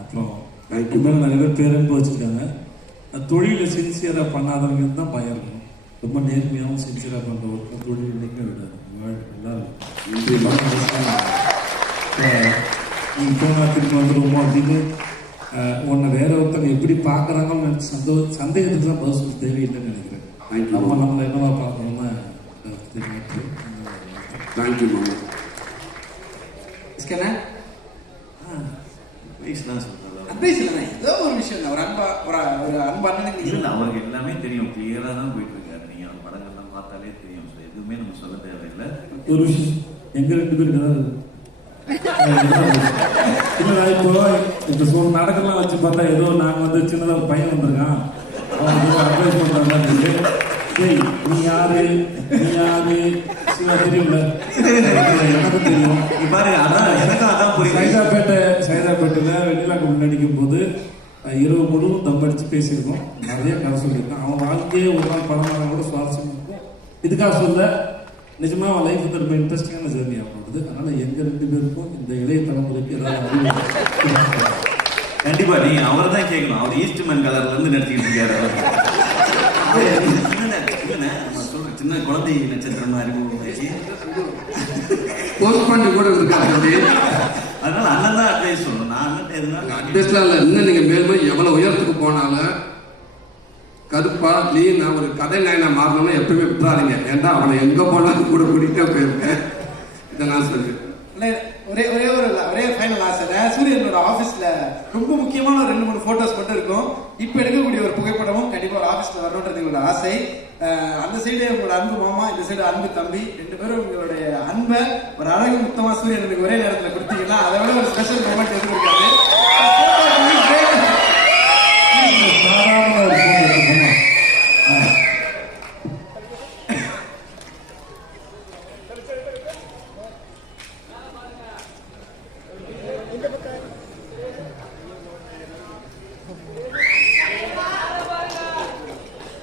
அப்புறம் இதுக்கு மேலே நிறைய பேர் பேரன்பு வச்சுருக்காங்க. தொழிலில் சின்சியராக பண்ணாதவங்க தான் பயம் இருக்கணும். ரொம்ப நேர்மையாகவும் சின்சியராக பண்ணுற ஒரு தொழில் என்றைக்குமே விடாது. எல்லாரும் நீங்கள் போனால் திரும்ப வந்துடுவோமோ அப்படின்னு உன்னை வேற ஒருத்தவங்க எப்படி பார்க்குறாங்கன்னு நினச்சி சந்தேகத்துக்கு தான் பதில் சொல்ல தேவையில்லைன்னு நினைக்கிறேன். நம்மளை என்னவா பார்க்கணும்னா தெரியும். தேங்க்யூ மாமா. அட்வைஸ் இல்லைண்ணா, ஏதோ ஒரு விஷயம் தான். ஒரு அன்பான இல்லை, அவருக்கு எல்லாமே தெரியும். கிளியராக தான் போயிட்டு இருக்காரு. நீங்கள் அவர் படங்கள்லாம் பார்த்தாலே தெரியும். ஸோ எதுவுமே நம்ம சொல்ல தேவையில்லை. ஒரு விஷயம் எங்கள் 2 பேருக்கு தான் இல்லை. இப்போ சொல் நடக்கலாம் வச்சு பார்த்தா ஏதோ நாங்கள் வந்து சின்னதாக ஒரு பையன் வந்திருக்கான், அவன் அட்வைஸ் பண்ணுறாங்க. டேய் நீ யாரு சிவா தெரியும்ல, எனக்கு தெரியும். பாருங்க, அதான் எனக்கும் அதான் புரியுது. சைதாப்பேட்டையில் வெண்ணிலாக்கு நடிக்கும் போது இரவு முழுவதும் தம் அடிச்சு பேசியிருக்கோம். நிறைய கதை சொல்லியிருக்கோம். அவன் வாழ்க்கையே ஒரு நாள் படமாக கூட சுவாரஸ்யம் இருக்கும். இதுக்காக சொல்ல நிஜமாக அவன் லைஃப் வந்து ரொம்ப இன்ட்ரெஸ்டிங்கான ஜேர்னி ஆகுது. அதனால் எங்கள் 2 பேருக்கும் இந்த இளைய தலைமுறைக்கு ஏதாவது கண்டிப்பா நீங்க அவர் தான் கேட்கணும். அவர் ஈஸ்ட்மேன் கலர்ல இருந்து நடிச்சுக்கிட்டு இருக்காரு. நம்ம சொல்ற சின்ன குழந்தை நட்சத்திரமா இருக்கும். போஸ்ட் பண்ணி கூட இருக்காரு. அதனால அண்ணன் தான் அட்வைஸ் சொல்லணும். நான் அண்ணன் எதுனா அட்வைஸ்லாம் இல்லை. இன்னும் நீங்க மேலும் எவ்வளவு உயரத்துக்கு போனாலும் கருப்பா லீனா ஒரு கதை நாயனா மாறணும்னா எப்பவுமே விட்டுறாதீங்க. ஏன்டா அவனை எங்க போனாலும் கூட கூட்டிகிட்டே போயிருக்கேன். இதை நான் சொல்றேன். ஒரே ஃபைனல் ஆசை. சூரியனோட ஆஃபீஸில் ரொம்ப முக்கியமான ஒரு 2-3 ஃபோட்டோஸ் மட்டும் இருக்கும். இப்போ எடுக்கக்கூடிய ஒரு புகைப்படமும் கண்டிப்பாக ஒரு ஆஃபீஸில் வரணுன்றது எங்களோட ஆசை. அந்த சைடு உங்களோட அன்பு மாமா, இந்த சைடு அன்பு தம்பி, 2 பேரும் உங்களுடைய அன்பை ஒரு அழகு முத்தமாக சூரியனுக்கு ஒரே நேரத்தில் கொடுத்தீங்கன்னா அதை விட ஒரு ஸ்பெஷல் மூமெண்ட் எதுவும் இருக்காது.